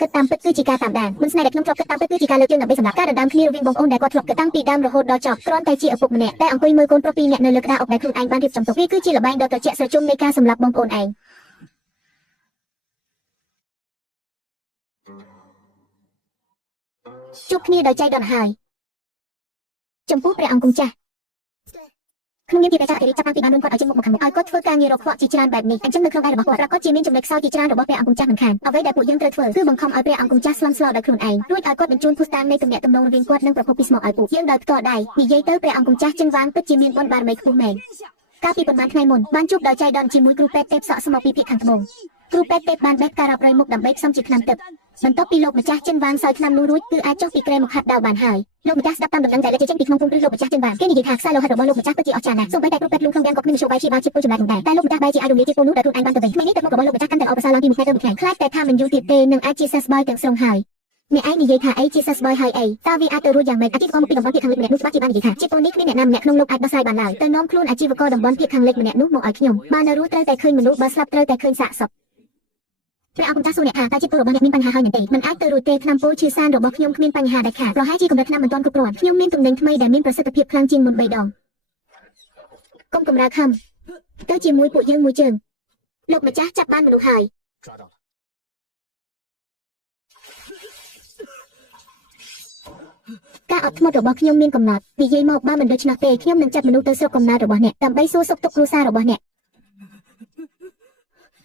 គិតតាមពិតគឺជាការតាមដានមិនស្នេហ៍ដែលខ្ញុំធ្លាប់គិតតាមពិតគឺជាការលើកជើងដើម្បីសម្រាប់ការដណ្ដើមគ្នារវាងបងប្អូនដែលគាត់ធ្លាប់គិតតាំងពីដើមរហូតដល់ចប់គ្រាន់តែជាឪពុកម្នាក់ដែលអង្គុយមើលកូនប្រុសពីរនាក់នៅលើក្តារអុកដែលខ្លួនឯងបានរៀបចំទុកវាគឺជាល្បែងដ៏ត្រជាក់ស្រជុំនៃការសម្លាប់បងប្អូនឯងជួបគ្នាដោយចៃដន្យហើយចំពោះព្រះអង្គគង់ចាស់ក្នុងនាមជាព្រះចៅអធិរាជចាប់តាំងពីបានខ្លួនគាត់ឲ្យជិះមុខមកខាងមុខឲ្យគាត់ធ្វើការងាររកខ្វក់ជាច្រើនបែបនេះអញ្ចឹងនៅក្នុងដៃរបស់គាត់ប្រកាសជាមានចំណុចខ្សោយជាច្រើនរបស់ព្រះអង្គគង់ចាស់មិនខានអ្វីដែលពួកយើងត្រូវធ្វើគឺបង្ខំឲ្យព្រះអង្គគង់ចាស់ស្លន់ស្លោដោយខ្លួនឯងរួចឲ្យគាត់បញ្ជូនភស្តុតាងនៃទំនាក់ទំនងរវាងគាត់និងប្រភពពីស្មោកឲ្យពួកយើងដោយផ្ទាល់ដៃនិយាយទៅព្រះអង្គគង់ចាស់ចឹងវាងពិតជាមានបុណ្យបារមីខ្ពស់មែនកាលពីប៉ុន្មានថ្ងៃមុនបានជួបដោយចៃដន្យជាមួយគ្រូពេទ្យទេពសក់ស្មកពីភាគខាងត្បូងគ្រូពេទ្យទេពបានបេះការរាប់រយមុខដើម្បីផ្សំជាថ្នាំទឹកបន្ទាប់ពីលោកម្ចាស់ចិនវាងសោយថ្នាំនោះរួចគឺអាចចុះពីក្រែមកហាត់ដៅបានហើយលោកម្ចាស់ស្ដាប់តាមដំណឹងដែលលេចចេញពីក្នុងភូមិឬលោកម្ចាស់ចិនវាងគេនិយាយថាខ្សែលោហិតរបស់លោកម្ចាស់ពិតជាអស្ចារ្យណាស់សូម្បីតែគ្រូពេទ្យលូក្នុងវាងក៏គ្មានមធ្យោបាយព្យាបាលជាតិពុលចំណែកនោះដែរតែលោកម្ចាស់បែរជាអាចរំលាយជាតិពុលនោះដោយខ្លួនឯងបានទៅវិញថ្ងៃនេះទឹកមុខរបស់លោកម្ចាស់កាន់តែល្អប្រសើរឡើងពីមួយថ្ងៃទៅមួយថ្ងៃខ្លាចតែថាមិនយូរទៀតទេនឹងអាចជាសេសបយទាំងស្រុងហើយអ្នកឯងនិយាយថាអីជាសេសបយហើយអីតើវាអាចទៅរួចយ៉ាងម៉េចអាជីវករមកពីតំបន់ភាគខាងលិចម្នាក់នោះច្បាស់ជាបាននិយាយថាជាតិពុលនេះគ្មានអ្នកណាម្នាក់ក្នុងលោកអាចដោះស្រាយបានឡើយទៅនាំខ្លួនអាជីវករតំបន់ភាគខាងលិចម្នាក់នោះមកឲ្យខ្ញុំបើនៅរស់ត្រូវតែឃើញមនុស្សបើស្លាប់ត្រូវតែឃើញសាកសពព្រះអង្គចាស់សួរអ្នកថាតើជាតិពុលរបស់អ្នកមានបញ្ហាហើយទេមិនអាចទៅរួចទេថ្នាំពុលឈឺសានរបស់ខ្ញុំគ្មានបញ្ហាដាច់ខាតប្រហែលជាកម្រិតថ្នាំមិនទាន់គ្រប់គ្រាន់ខ្ញុំមានទំនិញថ្មីដែលមានប្រសិទ្ធភាពខ្លាំងជាងមុន3ដងកុំកម្រើខំទៅជាមួយពួកយើងមួយជើងលោកម្ចាស់ចាប់បានមនុស្សហើយការអត់ធ្មត់របស់ខ្ញុំមានកំណត់និយាយមកបើមិនដូច្នោះទេខ្ញុំនឹងចាត់មនុស្សទៅស្រុកកំណើតរបស់អ្នកដើម្បីសួរសុខទុក្ខគ្រួសាររបស់អ្នក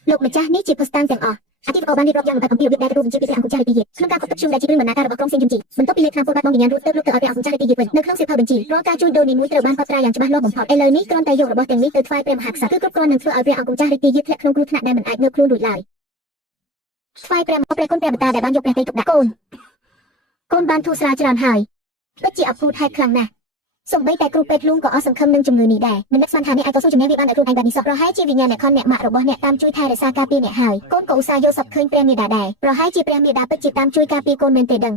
លោកម្ចាស់នេះជាភស្តុតាងទាំងអស់អាជីវករបានរៀបរាប់យ៉ាងលម្អិតអំពីរបៀបដែលទទួលបញ្ជាពីព្រះអង្គម្ចាស់រាជយាក្នុងការខុសទឹកជុំដែលជាគ្រឿងបណ្ណាការរបស់ក្រុមសៀងជំជីបន្ទាប់ពីលេខថ្នាំពុលបាត់បង់វិញ្ញាណរួចទៅលោកទៅឲ្យព្រះអង្គម្ចាស់រាជយាវិញនៅក្នុងសៀវភៅបញ្ជីរាល់ការជួញដូរនីមួយត្រូវបានកត់ត្រាយ៉ាងច្បាស់លាស់បំផុតឥឡូវនេះគ្រាន់តែយករបស់ទាំងនេះទៅថ្វាយព្រះមហាក្សត្រគឺគ្រប់គ្រាន់នឹងធ្វើឲ្យព្រះអង្គម្ចាស់រាជយាធ្លាក់ក្នុងគ្រោះថ្នាក់ដែលមិនអាចងើបខ្លួនរួចឡើយថ្វាយព្រះគុណព្រះបតាដែលបានយកព្រះតីទុកដាក់កូនបានធូរស្រាលច្រើនហើយពិតជាអភូតហេតុខ្លាំងណាស់សូម្បីតែគ្រូពេទ្យលូងក៏អស់សង្ឃឹមនឹងជំងឺនេះដែរមិននឹកស្មានថាអ្នកអាចតស៊ូជំនះវាបានដោយខ្លួនឯងបែបនេះសោះប្រហែលជាវិញ្ញាណអ្នកខនអ្នកម៉ាក់របស់អ្នកតាមជួយថែរក្សាការពារអ្នកហើយកូនក៏ឧស្សាហ៍យកសពឃើញព្រះមេដាដែរប្រហែលជាព្រះមេដាពិតជាតាមជួយការពារកូនមែនទេដឹង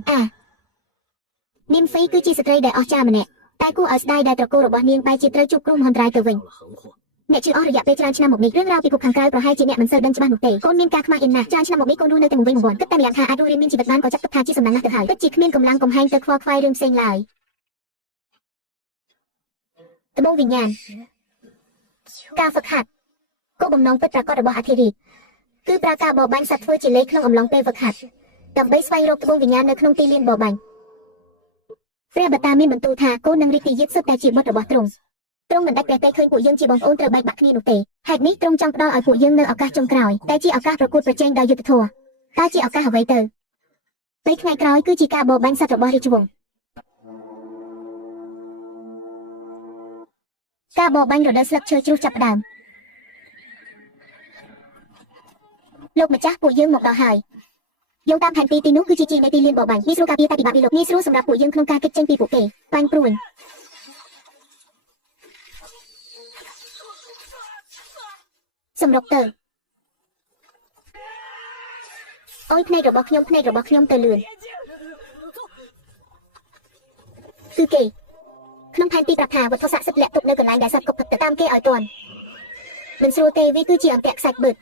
នាងហ្វីគឺជាស្ត្រីដែលអស្ចារ្យម្នាក់តែគួរឲ្យស្ដាយដែលត្រកូលរបស់នាងបែរជាត្រូវជួបគ្រោះមហន្តរាយទៅវិញអ្នកជឿអស់រយៈពេលច្រើនឆ្នាំមកនេះរឿងរ៉ាវពីគុកខាងក្រៅប្រហែលជាអ្នកមិនសូវដឹងច្បាស់នោះទេកូនមានការខ្មាស់អៀនណាស់ច្រើនឆ្នាំមកនេះកូនរស់នៅតែមួយវិញមួយគិតតែម្យ៉ាងថាអាចរស់រានមានជីវិតបានក៏ចាត់ទុកថាជាសំណាងណាស់ទៅហើយពិតជាគ្មានកម្លាំងកំហែងទៅខ្វល់ខ្វាយរឿងផ្សេងឡើយត្បូងវិញ្ញាណការហ្វឹកហាត់គោលបំណងពិតប្រាកដរបស់អធិរាជគឺប្រើការបរបាញ់សត្វធ្វើជាលេខក្នុងអំឡុងពេលហ្វឹកហាត់ដើម្បីស្វែងរកត្បូងវិញ្ញាណនៅក្នុងទីលានបរបាញ់ព្រះបតាមានបន្ទូលថាកូននឹងរីករាយសុទ្ធតែជាបុត្ររបស់ទ្រង់មិនដាច់ព្រះទេឃើញពួកយើងជាបងប្អូនត្រូវបែកបាក់គ្នានោះទេហេតុនេះទ្រង់ចង់ផ្ដល់ឲ្យពួកយើងនៅឱកាសចុងក្រោយតែជាឱកាសប្រកួតប្រជែងដោយយុត្តិធម៌តើជាឱកាសអ្វីទៅពេលថ្ងៃក្រោយគឺជាការបរបាញ់សត្វរបស់រាជវង្សការបរបាញ់រដូវស្លឹកឈើជ្រុះចាប់ផ្ដើមលោកម្ចាស់ពួកយើងមកដល់ហើយយោងតាមផែនទីទីនោះគឺជាជានៃទីលានបរបាញ់ងាយស្រួលការពារតែពិបាកពីលោកងាយស្រួលសម្រាប់ពួកយើងក្នុងការគេចចេញពីពួកគេបាញ់ព្រួញសម្រុកទៅអូយភ្នែករបស់ខ្ញុំទៅលឿនគឺគេក្នុងផែនទីប្រាប់ថាវត្ថុស័ក្តិសិទ្ធិលាក់ទុកនៅកន្លែងដែលសត្វកុកផឹកទៅតាមគេឲ្យទាន់មិនស្រួលទេវាគឺជាអន្ទាក់ខ្សាច់បឺត